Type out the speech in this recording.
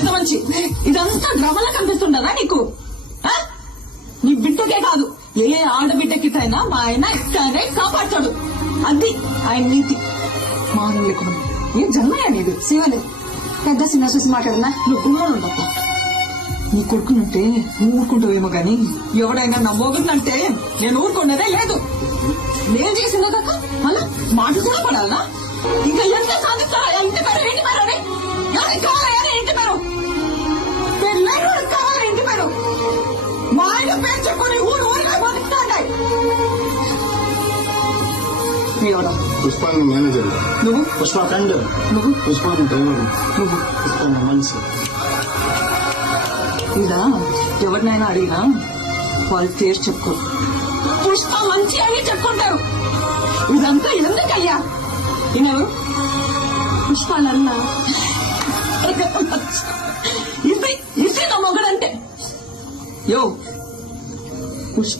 పెద్ద మంచి ఇదంతా డ్రామాలా కనిపిస్తుండదా నీకు? నీ బిడ్డకే కాదు ఏ ఆడబిడ్డకిటైనా మా ఆయన ఇస్తానే కాపాడతాడు. అది ఆయన నీతి. మానం లేకుండా ఏ జన్మయ్యా నీది? శివలు పెద్ద చిన్న చూసి మాట్లాడున్నా. నువ్వు గుమ్మలు ఉండతా. నీ కొడుకునంటే నువ్వు ఊరుకుంటావేమో గాని ఎవడైనా నా మొగుడినంటే నేను ఊరుకున్నదే లేదు. నేను చేసిందో కాక మళ్ళా మాట కూడా పడాలనా? ఇంకా ఎంత సాధిస్తారా? ఇంటి పేరు ఇంటి పేరు అని ఎవరికి కావాలా? ఇంటి పేరు పెళ్ళైన కావాలి. ఇంటి పేరు మా ఆయన పేరు చెప్పుకొని ఊరు ఊరిగా బతుకుతాయి. ఎవడా? పుష్పాన్ని మేనేజర్. నువ్వు? పుష్ప ఫ్రెండ్. నువ్వు? పుష్పాన్ని డ్రైవర్. నువ్వు? పుష్ప మనిషి. ఇలా ఎవరినైనా అడిగినా వాళ్ళు పేరు చెప్పుకోరు. పుష్ప మంచి అని చెప్పుకుంటారు. ఇదంతా ఎందుకయ్యా? ఈయనెవరు? పుష్పాలన్నా ఇది నా మొగడంటే. యో పుష్ప